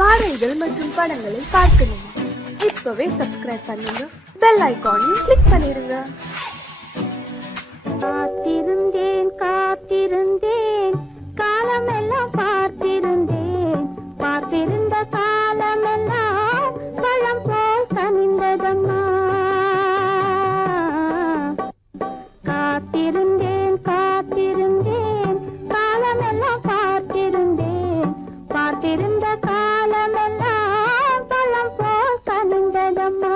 பாடல்கள் மற்றும் படங்களை பார்க்கணுமா? இப்பவே சப்ஸ்கிரைப் பண்ணுங்க, பெல் ஐகானையும் கிளிக் பண்ணிருங்க. காத்திருந்தேன் காத்திருந்தேன் காலமெல்லாம் பார்த்திருந்தேன், பார்த்திருந்த காலமெல்லாம் பழம் போல் கனிந்ததம்மா. காத்திருந்தேன் காத்திருந்தேன் காலமெல்லாம் பார்த்திருந்தேன், பார்த்திருந்த காலமெல்லாம் பழம் போல் கனிந்ததம்மா.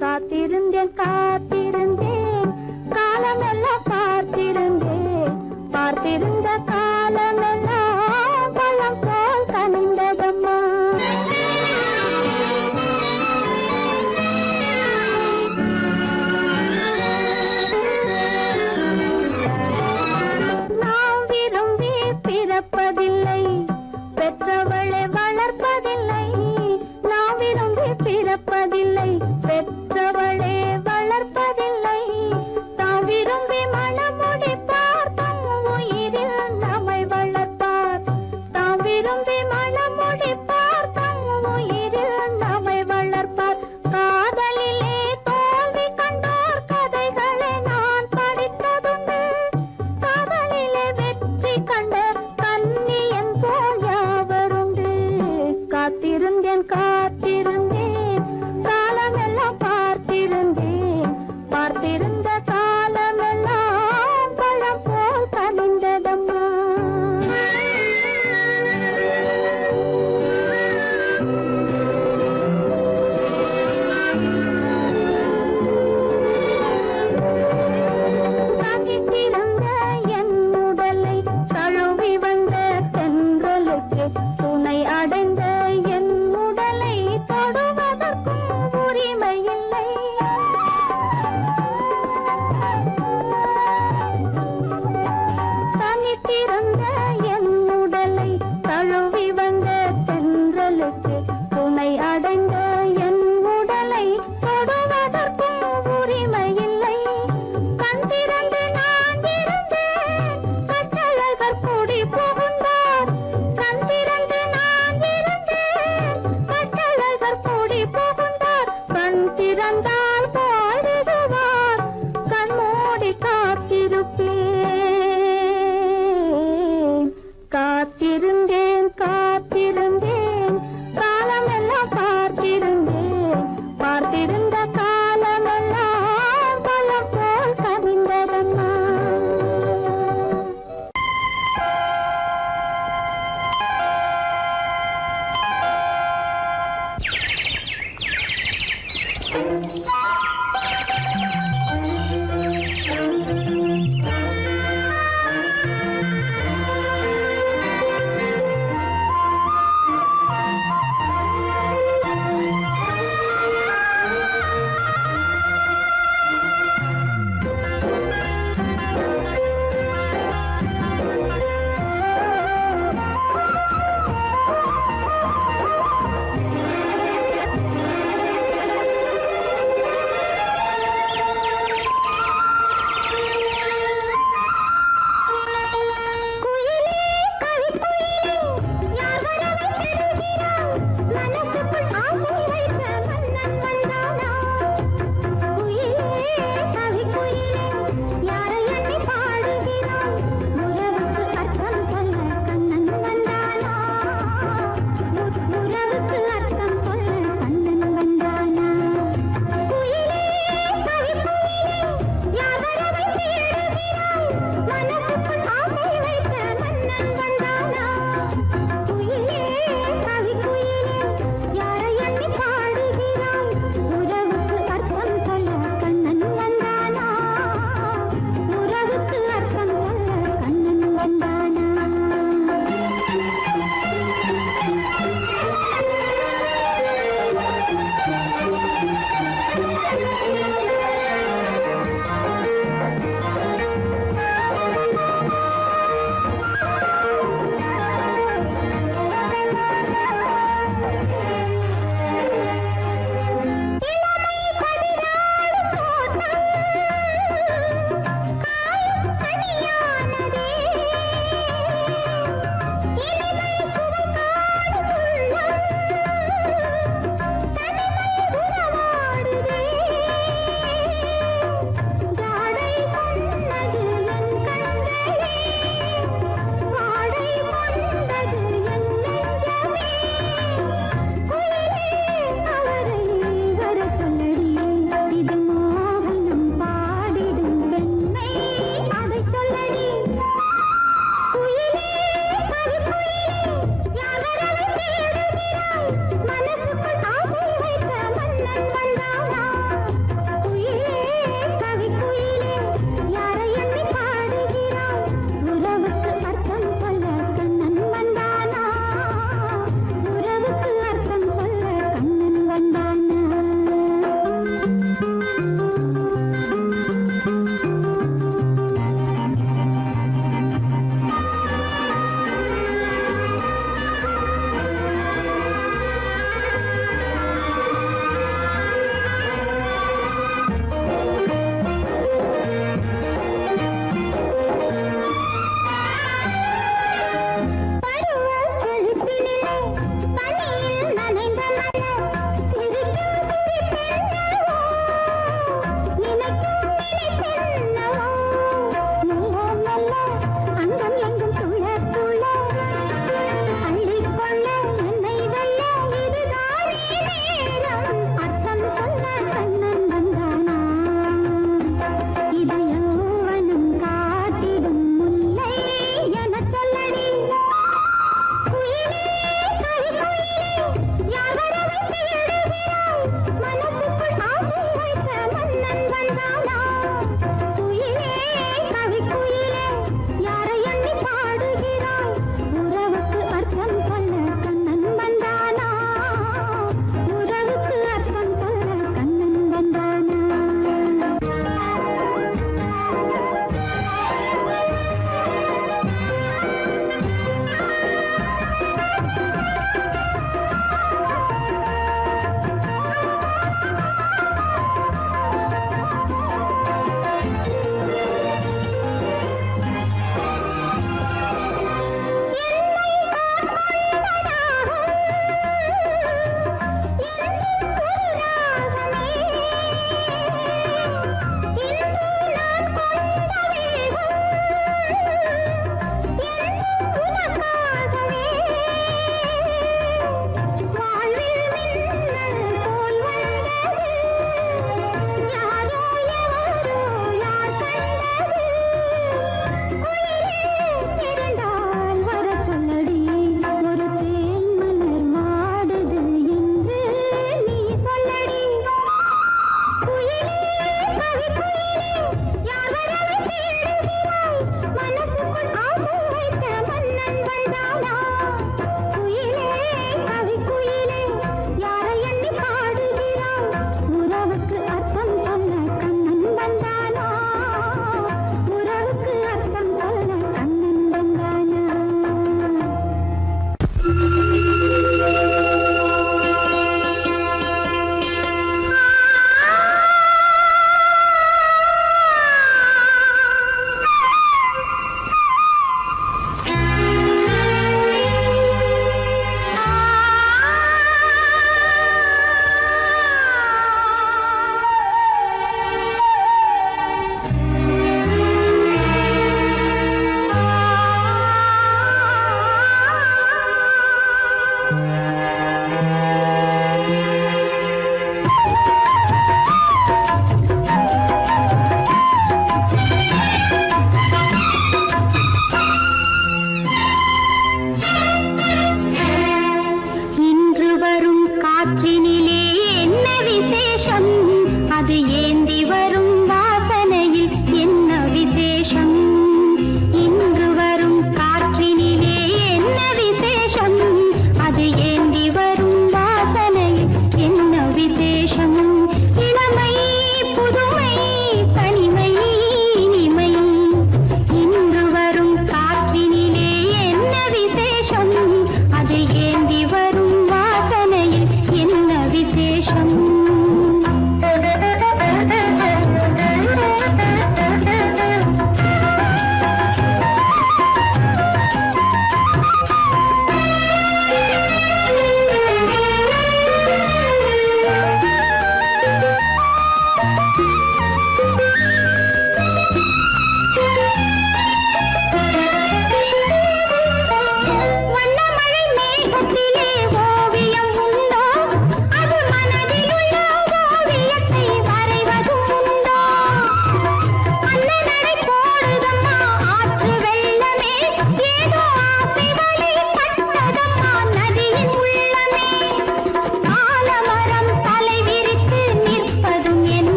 காத்திருந்தேன் காத்திருந்தேன் காலமெல்லாம் பார்த்திருந்தேன், பார்த்திருந்த காலமெல்லாம் பழம் போல் கனிந்ததம்மா. நாம் விரும்பி பிறப்பதில்லை, பெற்றவளை வளர்ப்பதில்லை. நாம் விரும்பி பிறப்பதில்லை, பெற்றவளே வளர்ப்பதில்லை. தாம் விரும்பி மனமுடி பார்த்தும் உயிரில்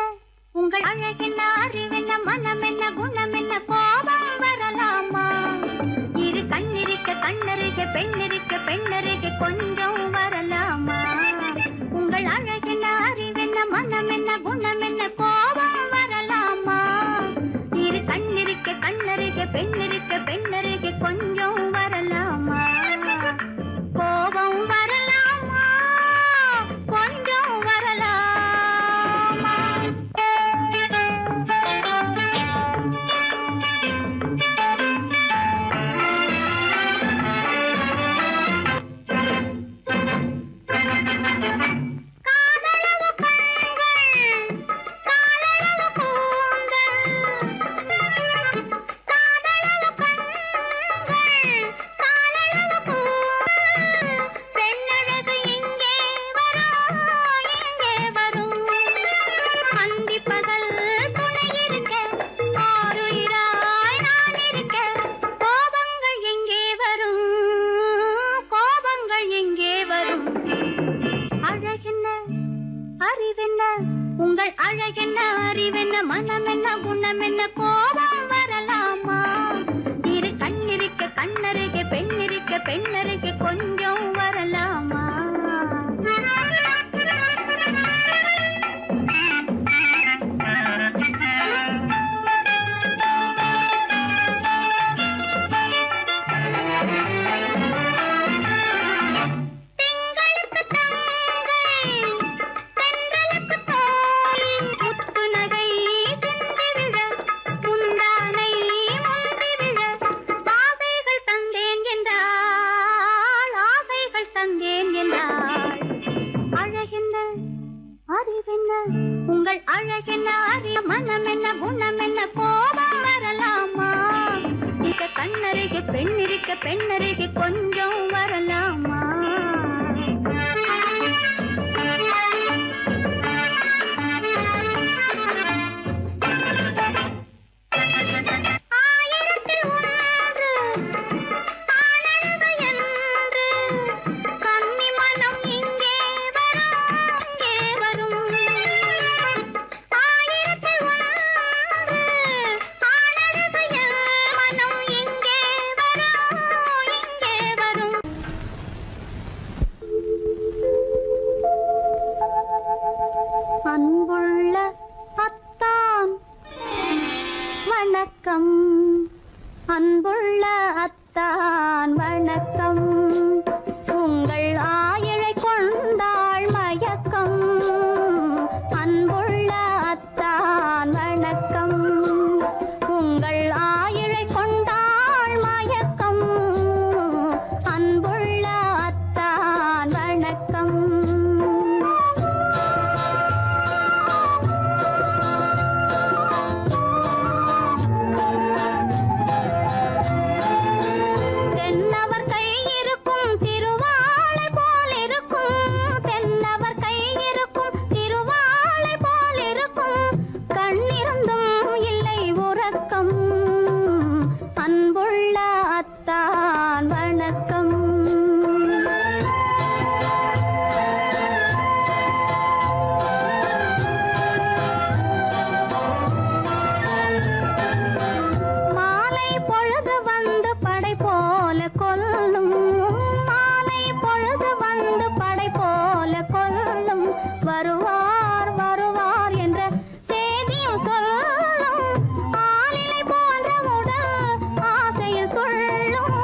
அழகென்ன உங்கள் அழகென்ன அறிவென்ன மனம் என்ன குணம் என்ன கோபம் வரலாமா இரு கண்ணிருக்க கண்ணருக பெண்ணிருக்க பெண்ணருக கொஞ்சம் வரலாமா உங்கள் அழகென்ன அறிவென்ன மனம் என்ன குணம் என்ன கோபம் வரலாமா இரு கண்ணிருக்க கண்ணருக பெண்ணிருக்க பெண்ணருக கொஞ்சம் வரலாமா கோபம் வரலாமா கொஞ்சம் வரலாமா காதலவு கண்கள் காதலவு கூந்தல் காதலவு கண்கள் காதலவு கூந்தல் பெண்ணழகு இங்கே வரும் அந்தி பகல் துணை இருக்க ஆருயிராய் நான் இருக்க கோபங்கள் எங்கே வரும் கோபங்கள் எங்கே வரும் அழகென்ன அறிவென்ன உங்கள் அழகென்ன அறிவென்ன மனம் என்ன குணம் என்ன கோபம் வரலாமா இரு கண்ணிருக்க கண்ணருக பெண்ணிருக்க பெண்ணருக கொஞ்சம் வரலாமா திங்களுக்கு தங்கை தென்றலுக்கு தோழி முத்து நகை சிந்திவிழ முந்தானை முந்திவிழ ஆசைகள் தந்தேன் என்றாள் ஆசைகள் தந்தேன் என்றாள் அழகென்ன அறிவென்ன உங்கள் அழகென்ன அறிய மனம் என்ன குணம் என்ன கோபம் வரலாமா இங்க கண்ணருக பெண்ணிருக்க பெண்ணருக கொஞ்சம் வரலாமா ஆயிரத்தில் ஒன்று ஆனழகு என்று கன்னி மனம் இங்கே வரும் ஆயிரத்தில் ஒன்று ஆனழகு மனம் இங்கே வரும் அன்புள்ள அத்தான் வணக்கம் அன்புள்ள அத்தான் வணக்கம் உங்கள் ஆயிழை கொண்டாள் மயக்கம் அன்புள்ள அத்தான் வணக்கம் உங்கள் ஆயிழை கொண்டாள் மயக்கம் அன்புள்ள அத்தான் வணக்கம் தென்னவர் கை இருக்கும் திருவாளை போல் இருக்கும் தென்னவர் கை இருக்கும் திருவாளை போல் இருக்கும் கண்ணிருந்தும் இல்லை உறக்கம் அன்புள்ள அத்தான் வணக்கம் மாலை பொழுது வந்து படை போல கொல்லும் மாலை பொழுது வந்து படை போல கொல்லும் வருவார் வருவார் என்ற செய்தியும் சொல்லும் ஆளிலை போன்ற உடல் ஆசையில் துள்ளும்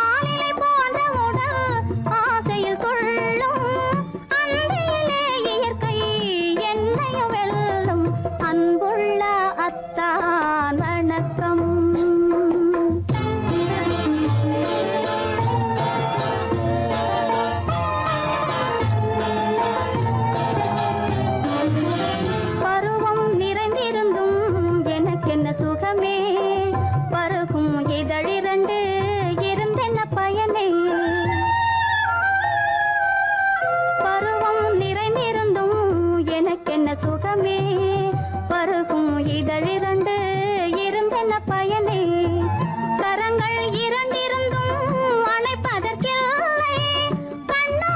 ஆளிலை போன்ற உடல் ஆசையில் துள்ளும் அன்றையிலே இயற்கை என்னையும் வெல்லும் அன்புள்ள அத்தான் வணக்கம் பருவம் நிறைந்திருந்தும் எனக்கென்ன சுகமே பருகும் இதழிரண்டு இருந்தென்ன பயனே பருவம் நிறைந்திருந்தும் எனக்கென்ன சுகமே பருகும் இதழிரண்டு இருந்தென்ன பயனே கரங்கள் இரண்டிருந்தும் அணைப்பதற்கில்லை கண்ணா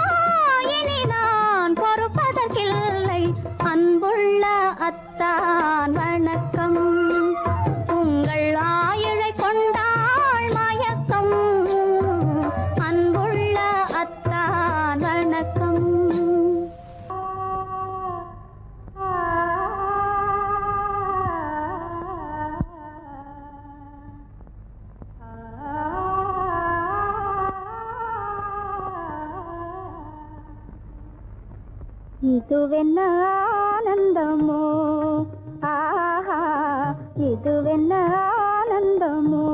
இனி நான் பொறுப்பதற்கில்லை அன்புள்ள அத்தான் வணக்கம். உங்கள் ஆயுளை கொண்டாள் மயக்கம். அன்புள்ள அத்தான் வணக்கம். இதுவென்ன ஆனந்தமோ, ஆஹா இதுவென்ன ஆனந்தமோ,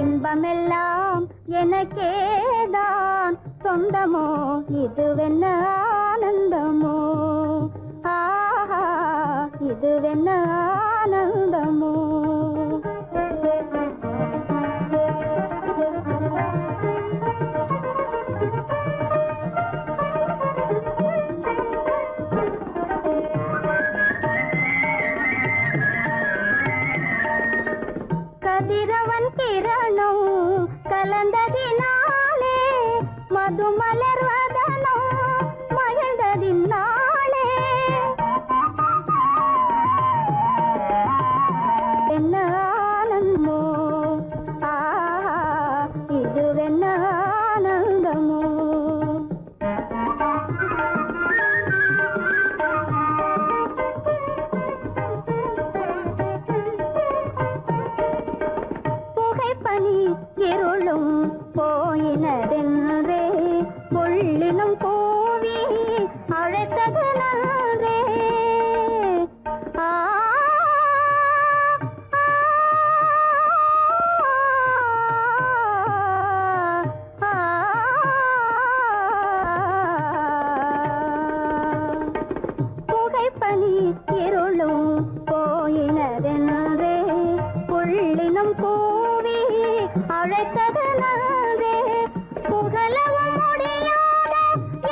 இன்பமெல்லாம் எனக்கேதான் சொந்தமோ, இதுவென்ன ஆனந்தமோ, ஆஹா இதுவென்ன ஆனந்தமோ. கதிரவன் கிரணம் கலந்ததினாலே, மது மலர்வதனோ மகிழ்ந்ததினாலே, என்ன ஆனந்தமோ, ஆஹா இதுவென்ன ஆனந்தமோ. புகைப்பனி இருளும் போயினதென்றே, புள்ளினும் பூவி அழைத்தது நன்றே. புகைப்பனி இருளும் போயினதென்றே, புள்ளினும் பூவி அழைத்தது நன்றே. புகழவும் முடியாத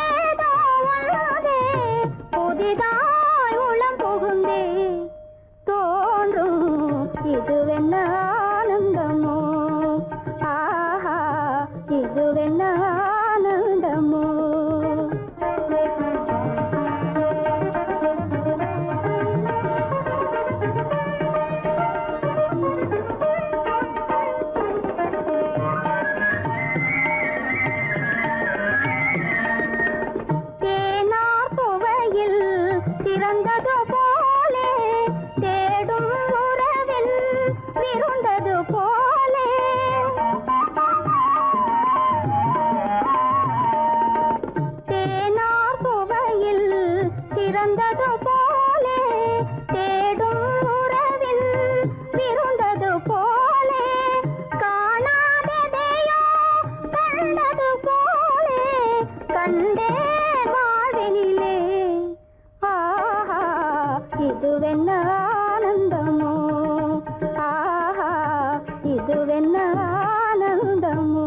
ஏதோ உள்ளதே, புதிதாய் உளம் புகுந்தே தோன்றும் இதுவென்ன ஆனந்தமோ, ஆஹா இதுவென்ன ஆனந்தமோ. தேனார் புவையில் திறந்தது போலே, தேடும் உறவில் விருந்தது போலே, தேனார் புவையில் திறந்தது போலே, தேடும் உறவில் விருந்தது போலே, காணாததையோ கண்டது போலே, கண்டே வாழ்வினிலே, ஆஹா இதுவென்ன ஆனந்தமோ, ஆஹா இதுவென்ன ஆனந்தமோ.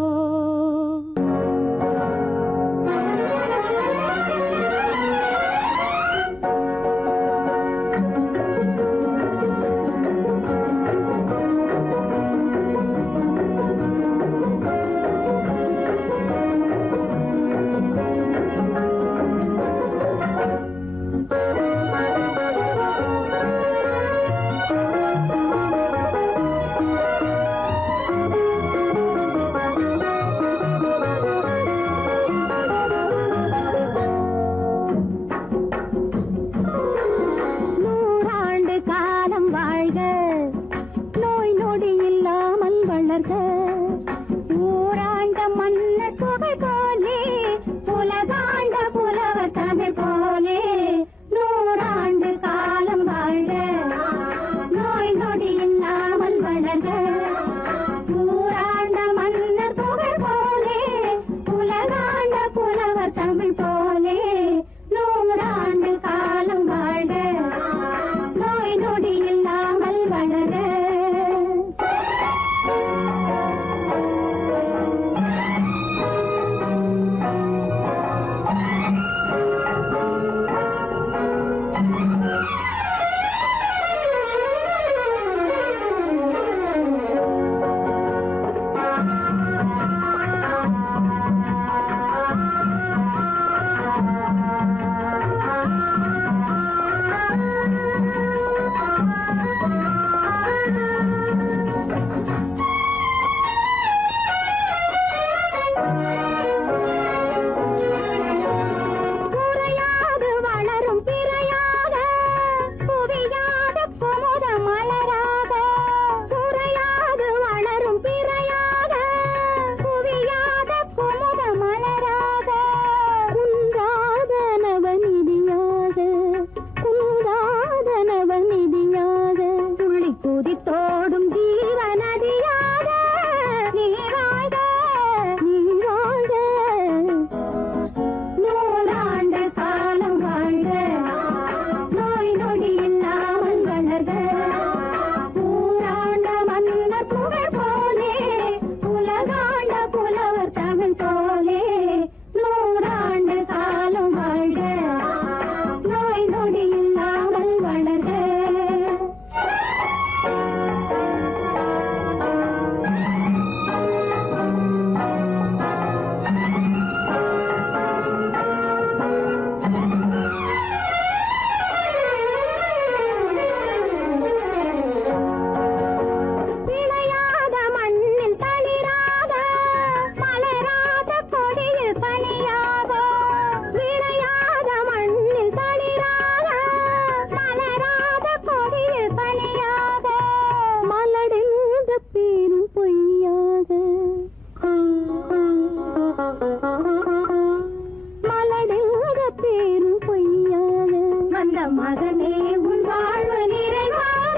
மகனே உன் வாழ்வு நிறைவாக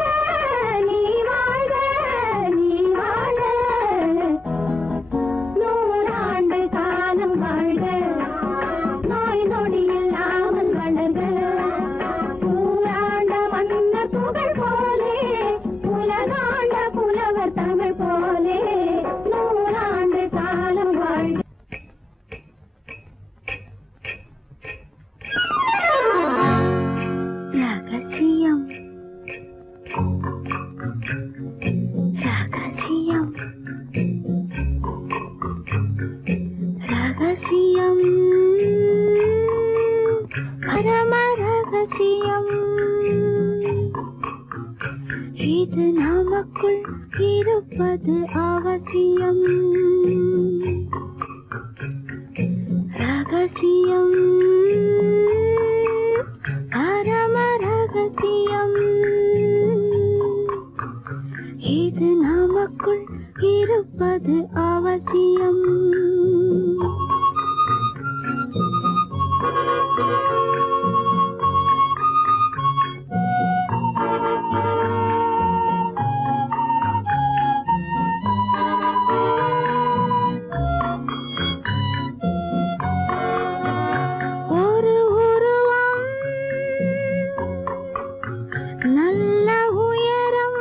நீ வாழ நீ வாழ 100 ஆண்டு காலம் வாழ்க நோய் நொடி இல்லாமல் வளர்க ஊராண்ட மன்னர் புகழ் போலே உலகாண்ட புலவர் தமிழ் போலே 100 ஆண்டு காலம் வாழ்க. ரகசியம் ரகசியம் ரகசியம் பரம ரகசியம் இது நமக்குள் இருப்பது அவசியம் ரகசியம் பரம ரகசியம் இது நமக்குள் இருப்பது அவசியம் ஒரு உருவம் நல்ல உயரம்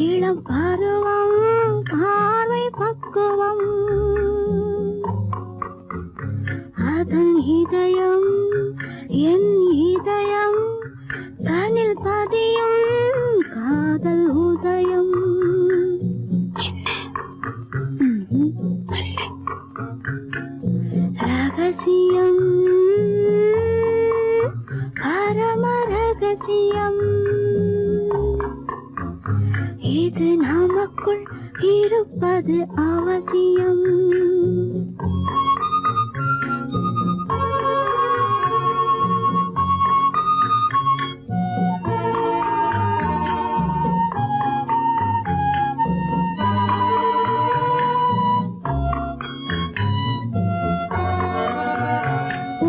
இளம் பருவம் பார்வை பக்குவம் அதன் இதயம் என் இதயம் தனில் பதியும் காதல் உதயம் ரகசியம் பரம ரகசியம் இது நமக்குள் இருப்பது அவசியம்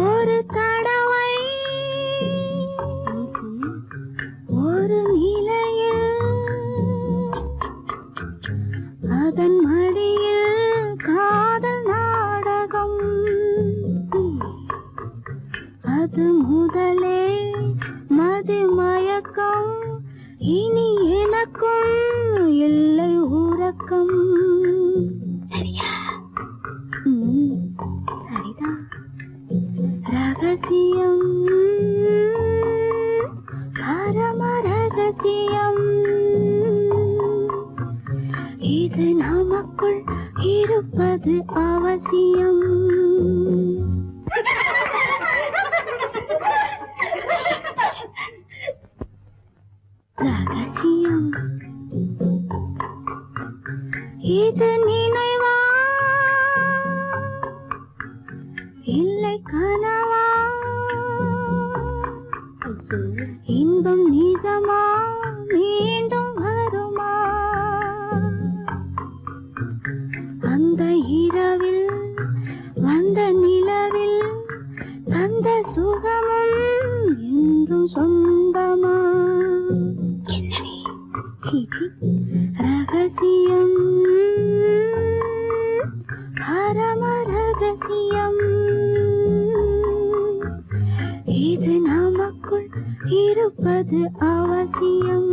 ஒரு தடவை ஒரு நிலையில் அதன் மடியில் காதல் நாடகம் அது முதலே மதிமயக்கம் இனி எனக்கும் இல்லை உறக்கம் சரியா சரிதான் ரகசியம் பரம ரகசியம் இது நமக்குள் இருப்பது அவசியம் ரகசியம் இது நினைவா இல்லை கனவா இன்பம் நிஜமா மீண்டும் வருமா அந்த இரவில் வந்த நிலவில் தந்த சுகமும் என்றும் சொந்தமா ரகசியம் பரம ரகசியம் இது நமக்குள் இருப்பது அவசியம்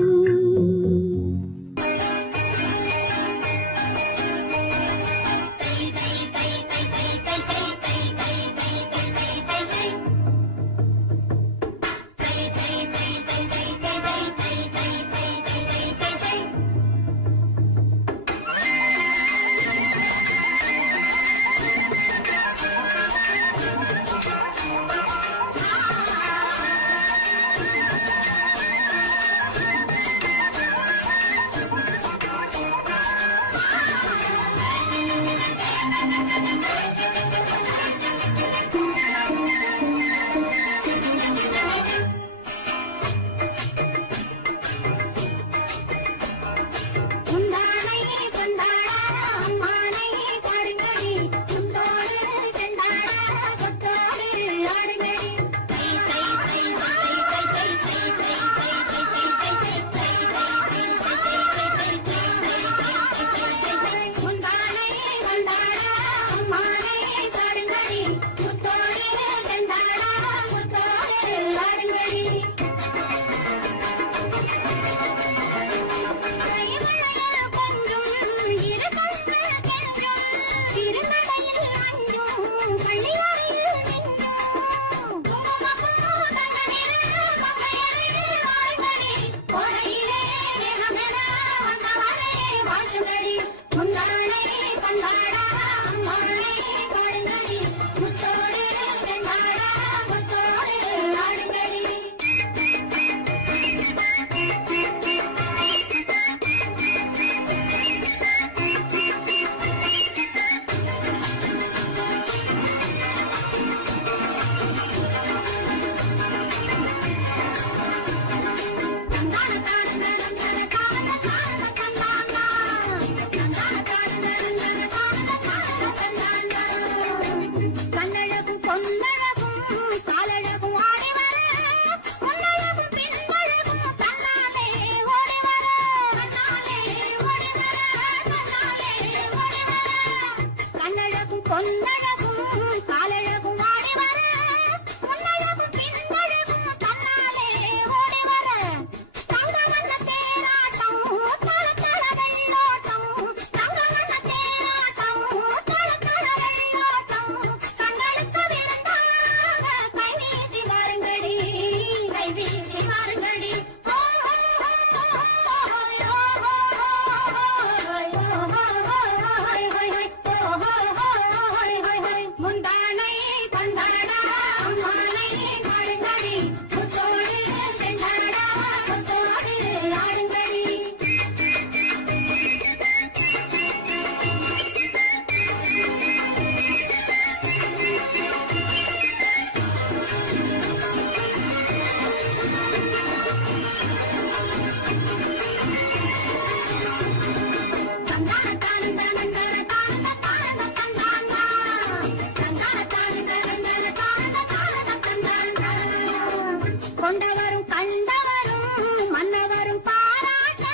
கொண்டவரும் கண்டவரும் மன்னவரும் பாராட்ட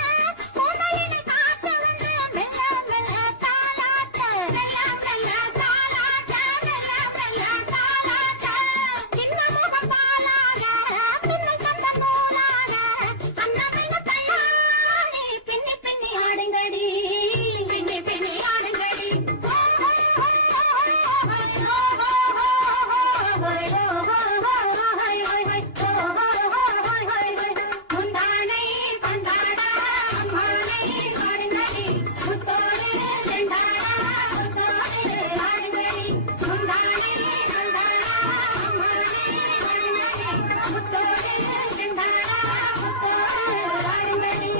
புதையின காத்து வந்து மெல்ல மெல்ல தாலாட்ட மெல்ல மெல்ல தாலாட்ட மெல்ல மெல்ல தாலாட்ட சின்ன முகம் பாலாக பின்னை கண்ட போலாக அன்னமென்ன தள்ளாடி பின்னி பின்னி ஆடுங்கடி பின்னி பின்னி ஆடுங்கடி முந்தானை பந்தாடா அம்மானை ஆடுங்கடி முத்தோடு செண்டாடா முத்தோடு ஆடுங்கடி முந்தானை பந்தாடா அம்மானை ஆடுங்கடி முத்தோடு செண்டாடா முத்தோடு ஆடுங்கடி.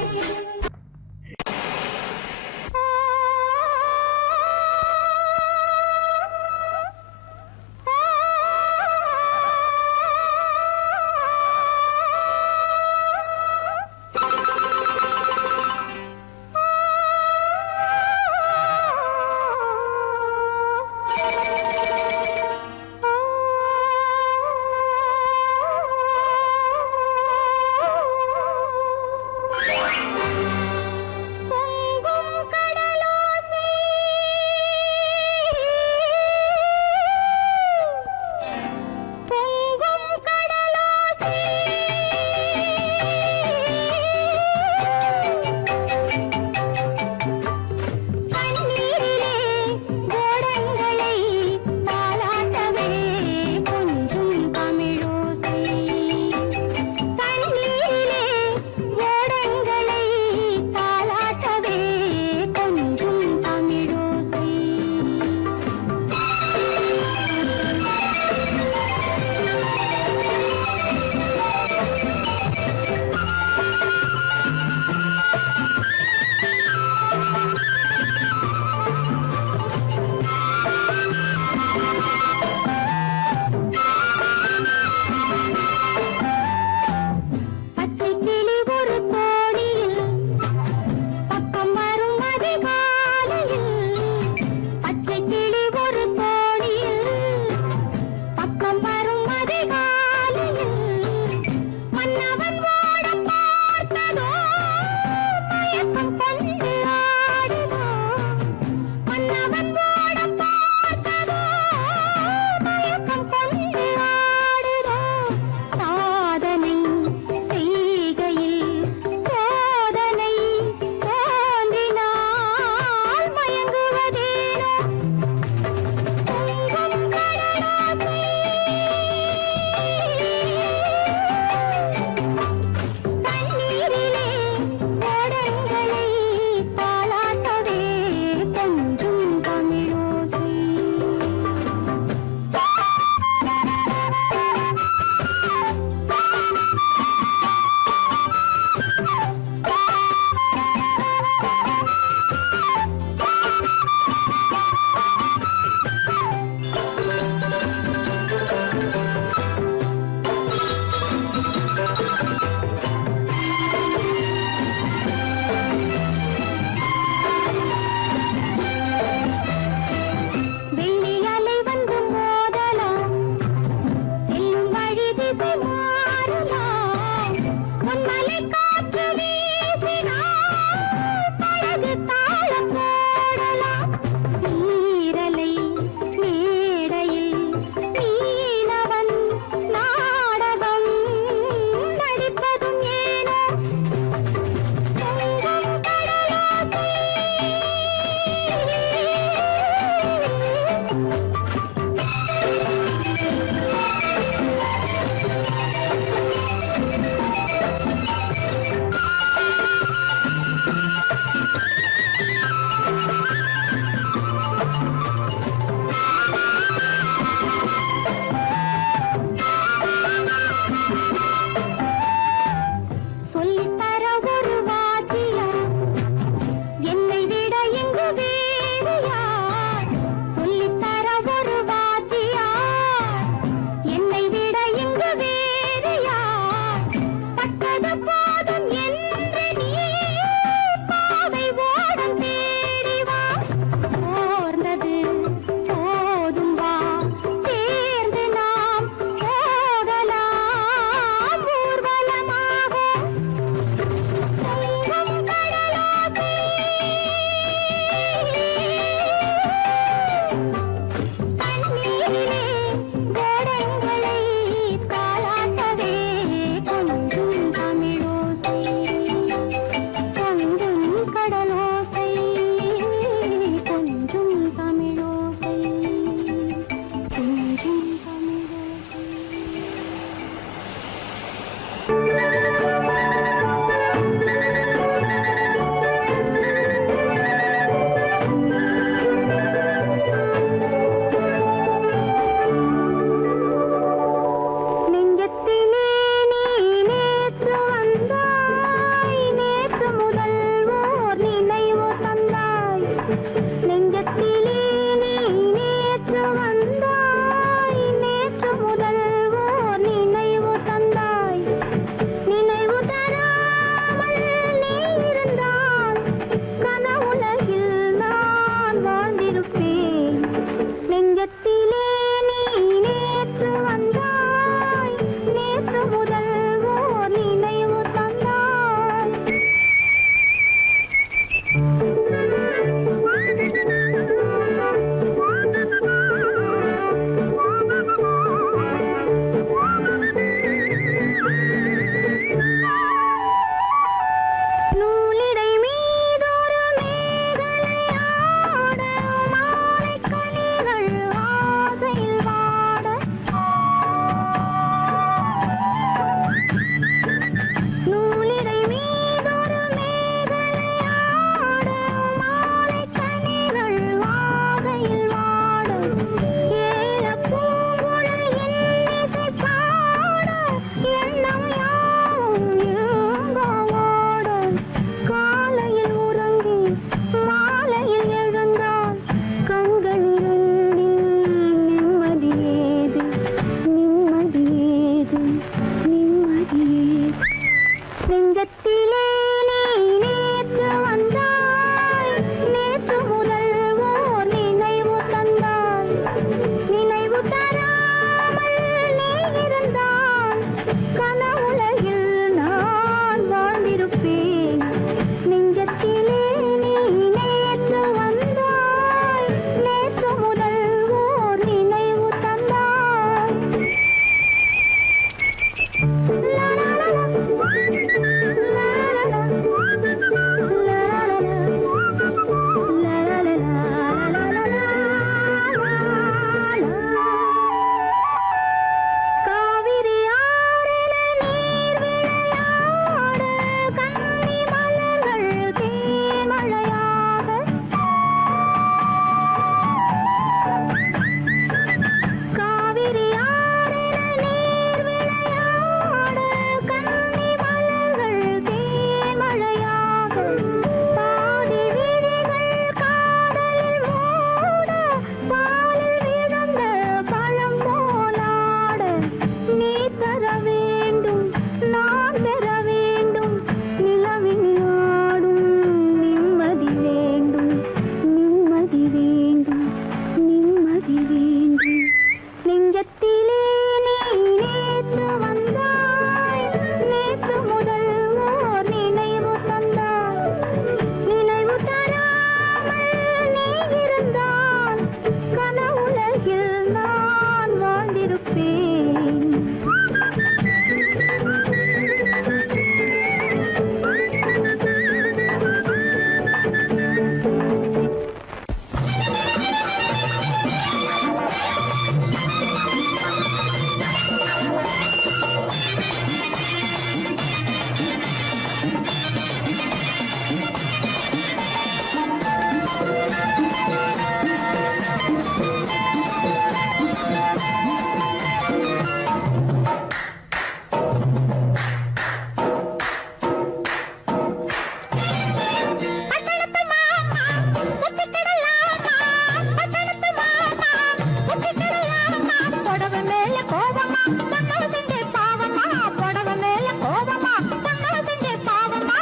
பொண்ணு செஞ்ச பாவமா புடவை மேல கோபமா பொண்ணு செஞ்ச பாவமா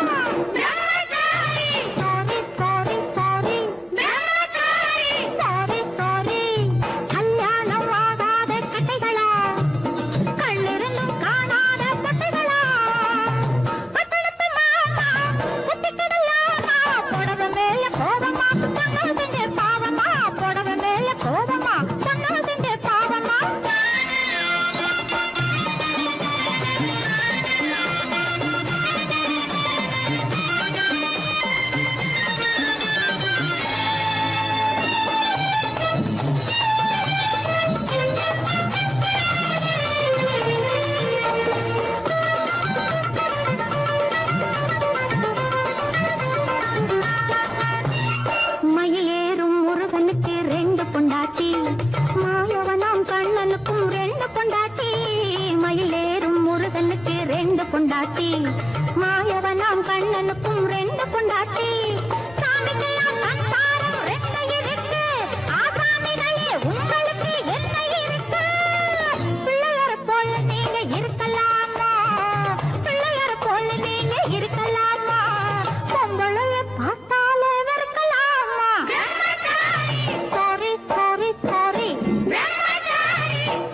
sorry sorry sorry sorry sorry கல்யாணம் ஆகாத கட்டைகளா கண்ணிருந்தும் காணாத பட்டைகளா பட்டணத்து மாமா குட்டிக்கிடலாமா புடவை மேல கோபமா பொண்ணு செஞ்ச பாவமா புடவை மேல கோபமா பொண்ணு செஞ்ச பாவமா மயிலேறும் முருகனுக்கு ரெண்டு பொண்டாட்டி மாயவனாம் கண்ணனுக்கும் ரெண்டு பொண்டாட்டி மயிலேறும் முருகனுக்கு ரெண்டு பொண்டாட்டி மாயவனாம் கண்ணனுக்கும் ரெண்டு பொண்டாட்டி சாமிக்கெல்லாம் சம்சாரம் ரெண்டு இருக்கு ஆசாமிகளே உங்களுக்கு என்ன இருக்கு பிள்ளையர போல நீங்க இருக்கலாமா பிள்ளையர போல நீங்க இருக்கலாமா பொம்பளைய பார்த்தாலே வெறுக்கலாமா sorry sorry sorry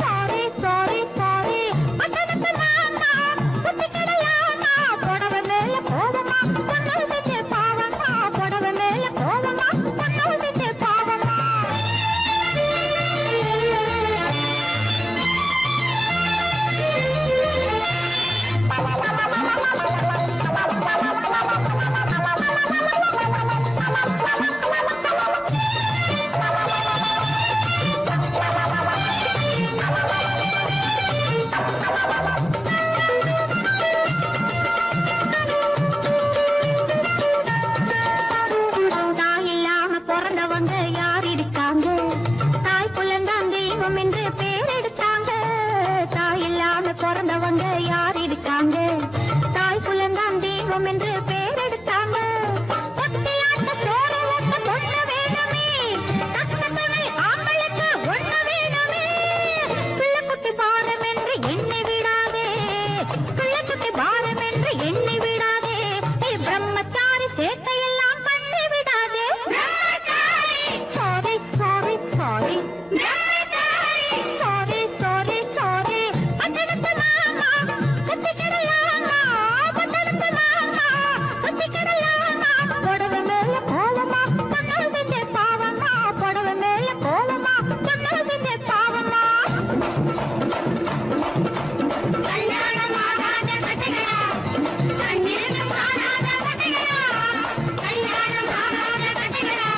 sorry sorry sorry பட்டணத்து மாமா குட்டிக்கிடலாமா புடவை மேல கோபமா பொண்ணு செஞ்ச பாவமா புடவை மேல கோபமா பொண்ணு செஞ்ச பாவமா தாய் இல்லாம பிறந்தவங்க யார் இருக்காங்க தாய் புலந்தான் தெய்வம் என்று பேர் எடுத்தாங்க தாய் இல்லாம பிறந்தவங்க யார் இருக்காங்க தாய் புலந்தான் தெய்வம் என்று பேர் எடுத்தாங்க ஒத்தையாட்ட சோறு ஊட்ட பொண்ணு வேணுமே கஷ்டத்தவை ஆம்பளுக்கு ஒண்ணு வேணுமே பிள்ளைக்குட்டி பாரம் என்று எண்ணி விடாதே பிள்ளைக்குட்டி பாரம் என்று எண்ணி விடாதே நீ பிரம்மச்சாரி சேட்டையெல்லாம் பண்ணி விடாதே sorry sorry sorry sorry sorry sorry பட்டணத்து மாமா குட்டிக்கிடலாமா பட்டணத்து மாமா குட்டிக்கிடலாமா புடவை மேல கோலமா பொண்ணு செஞ்ச பாவமா புடவை மேல கோலமா பொண்ணு செஞ்ச பாவமா கல்யாணம் ஆகாத கட்டைகளா கண்ணிருந்தும் காணாத பட்டைகளா கல்யாணம் ஆகாத கட்டைகளா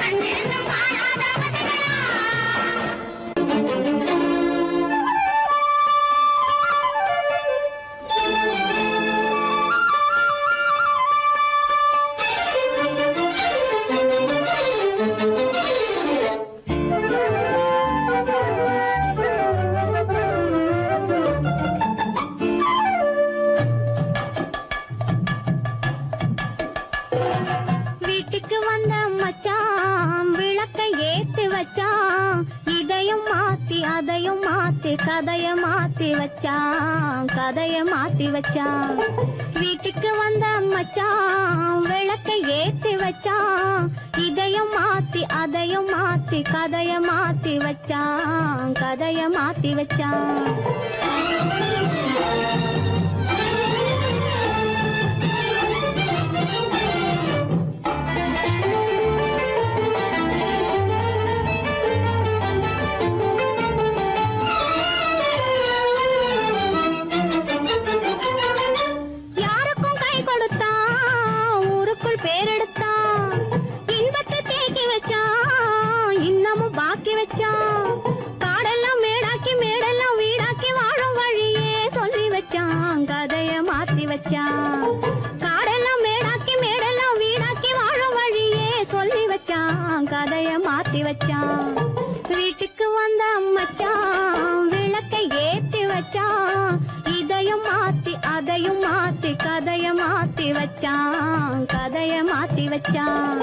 கண்ணிருந்தும் காணாத பட்டைகளா வீட்டுக்கு வந்த மச்சான் விளக்கை ஏத்தி வச்சான் இதையும் மாத்தி அதையும் மாத்தி கதைய மாத்தி வச்சான் கதைய மாத்தி வச்சான் வீட்டுக்கு வந்த மச்சான் விளக்கை ஏத்தி வச்சான் இதையும் மாத்தி அதையும் மாத்தி கதைய மாத்தி வச்சான் கதைய மாத்தி வச்சான் யாருக்கும் கை கொடுத்தான் ஊருக்குள் பேரெடுத்தான் இன்பத்தை தேக்கி வச்சான் இன்னமும் பாக்கி வச்சான் காடெல்லாம் மேடாக்கி மேடெல்லாம் வீடாக்கி வாழும் வழியே சொல்லி வச்சான் கதைய மாத்தி வச்சான் காடெல்லாம் மேடாக்கி மேடெல்லாம் வீடாக்கி வாழும் வழியே சொல்லி வச்சான் கதைய மாத்தி வச்சான் வீட்டுக்கு வந்த மச்சான் விளக்கை ஏத்தி வச்சான் இதையும் மாத்தி அதையும் மாத்தி கதைய மாத்தி வச்சான் கதைய மாத்தி வச்சான்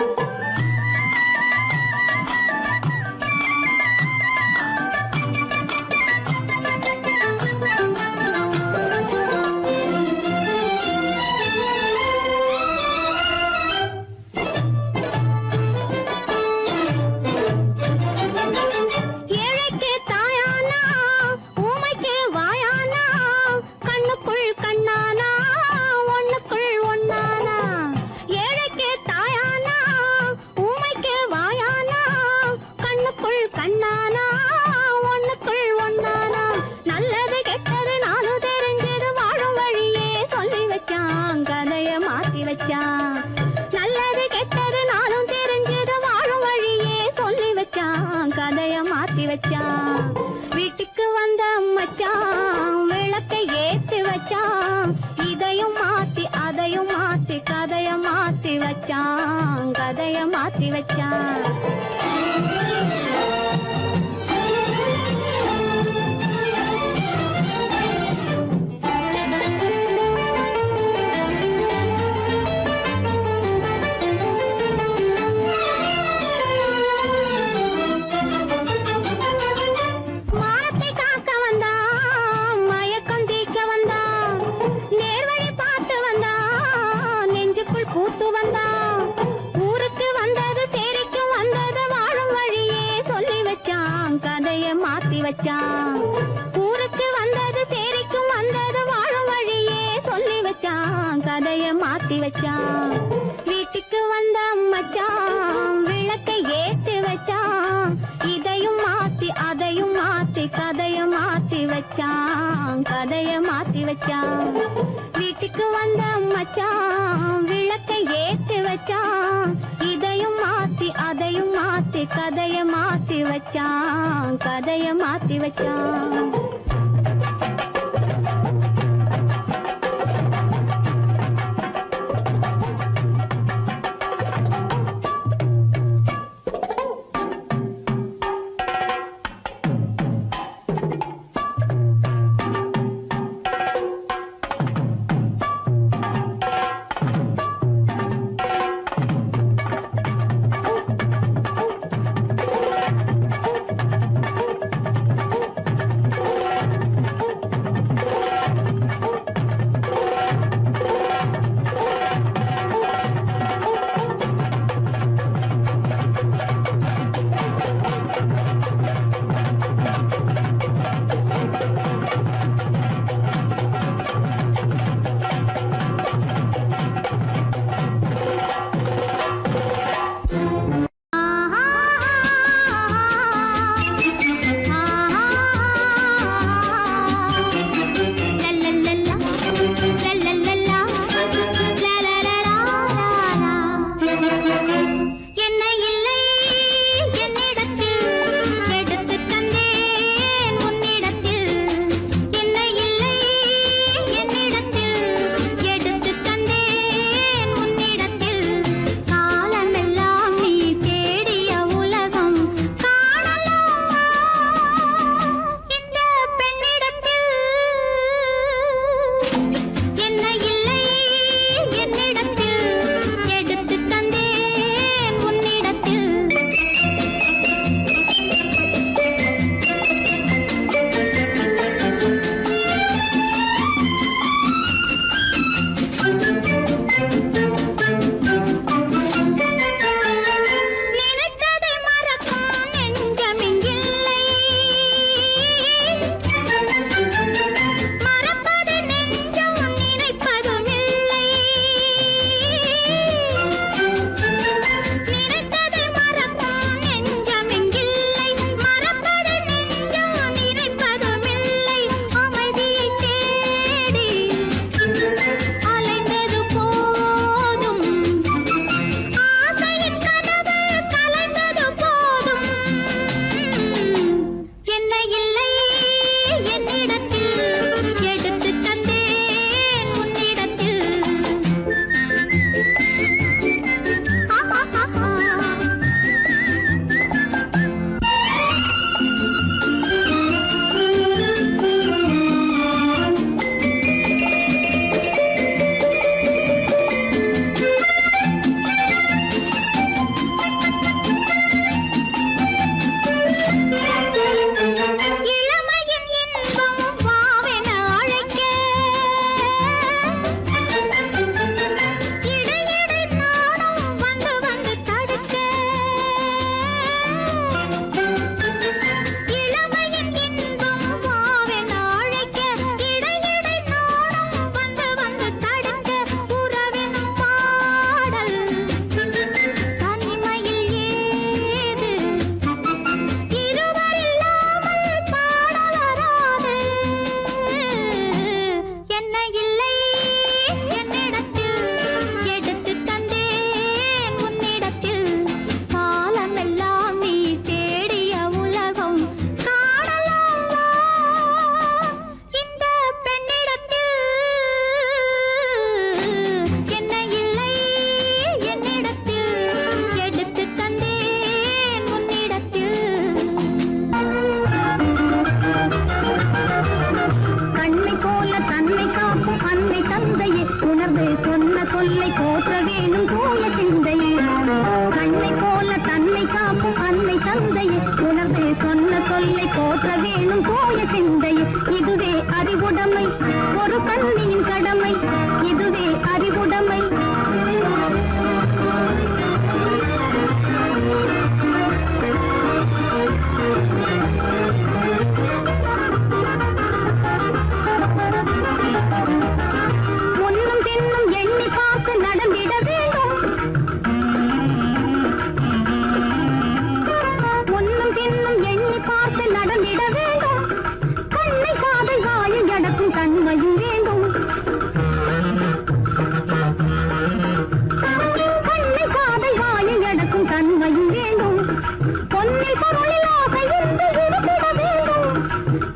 மாத்தி வச்சான். வீட்டுக்கு வந்த மச்சான் விளக்கை ஏத்தி வச்சான். இதையும் மாத்தி அதையும் மாத்தி கதைய மாத்தி வச்சான். கதைய மாத்தி வச்சான். வீட்டுக்கு வந்த மச்சான் விளக்கை ஏத்தி வச்சான். இதையும் மாத்தி அதையும் மாத்தி கதைய மாத்தி வச்சான். கதைய மாத்தி வச்சான். சொல்லை போற்ற வேணும் தூய சிந்தையே. கண்ணை போல தன்னை காக்கும் அன்னை தந்தையே, உணர்ந்து சொன்ன சொல்லை போற்ற வேணும் தூய சிந்தையே. இதுவே அறிவுடைமை, ஒரு கண்ணியின் கடமை, இதுவே அறிவுடைமை. முன்னும் பின்னும் எண்ணி தன்மையும் வேண்டும். கண்ணை காதை வாயை அடக்கும் தன்மையும் வேண்டும். பொன்னை பொருளில் ஆசை இருந்து இருந்திட வேண்டும்.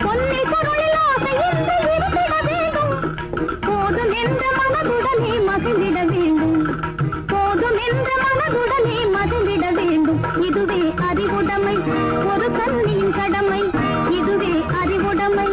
பொன்னை பொருளில் ஆசை இருந்து இருந்திட வேண்டும். போதும் என்ற மனதுடனே மகிழ்ந்திட வேண்டும். போதும் என்ற மனதுடனே மகிழ்ந்திட வேண்டும். இதுவே அறிவுடைமை, ஒரு கன்னியின் கடமை. இதுவே அறிவுடைமை.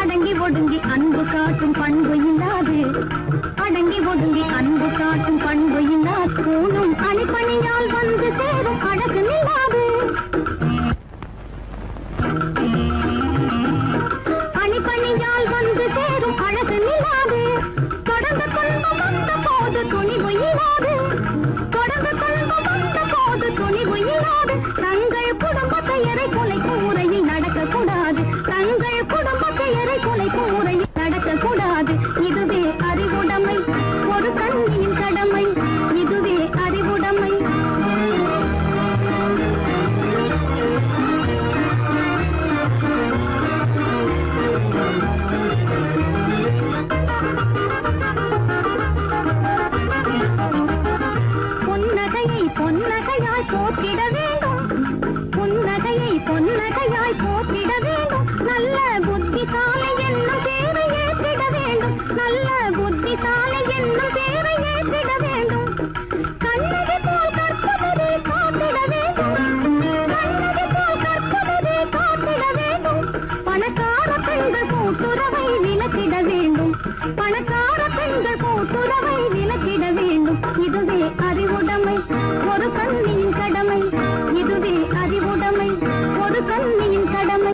அடங்கி ஒடுங்கி அன்பு காட்டும் பண்பு இல்லாது. அடங்கி ஒடுங்கி அன்பு காட்டும் பண்பு இல்லாது. பூணும் அணிப்பணியால் வந்து சேரும் அழகு நில்லாது. அணிப்பணியால் வந்து சேரும் அழகு நில்லாது. தொடர்ந்து துன்பம் வந்த போது துணிவு இல்லாது. தொடர்ந்து துன்பம் வந்த போது துணிவு இல்லாது. தங்கள் குடும்ப பெயரை குலைக்கும் முறையில் நடக்கக்கூடாது. தங்கள் குடும்ப பெயரை குலைக்கும் முறையில் நடக்கக்கூடாது. இதுவே அறிவுடைமை, ஒரு கன்னியின் கடமை. இதுவே அறிவுடைமை. புன்னகையை பொன்னகையாய் போற்றிட வேண்டும். புன்னகையை பொன்னகையாய் போற்றிட வேண்டும். நல்ல புத்திசாலை என்னும் தேவை ஏற்றிட வேண்டும். நல்ல புத்திசாலை என்னும் தேவை ஏற்றிட வேண்டும். கண்ணகி போல் கற்பவரே காத்திட வேண்டும். கண்ணகி போல் கற்பவரே காத்திட வேண்டும். பணக்கார பெண்கள் கூட்டுறவை விலக்கிட வேண்டும். பணக்கார பெண்கள் கூட்டுறவை விலக்கிட வேண்டும். இதுவே அறிவுடைமை, ஒரு கன்னியின் கடமை. இதுவே அறிவுடைமை, ஒரு கன்னியின் கடமை.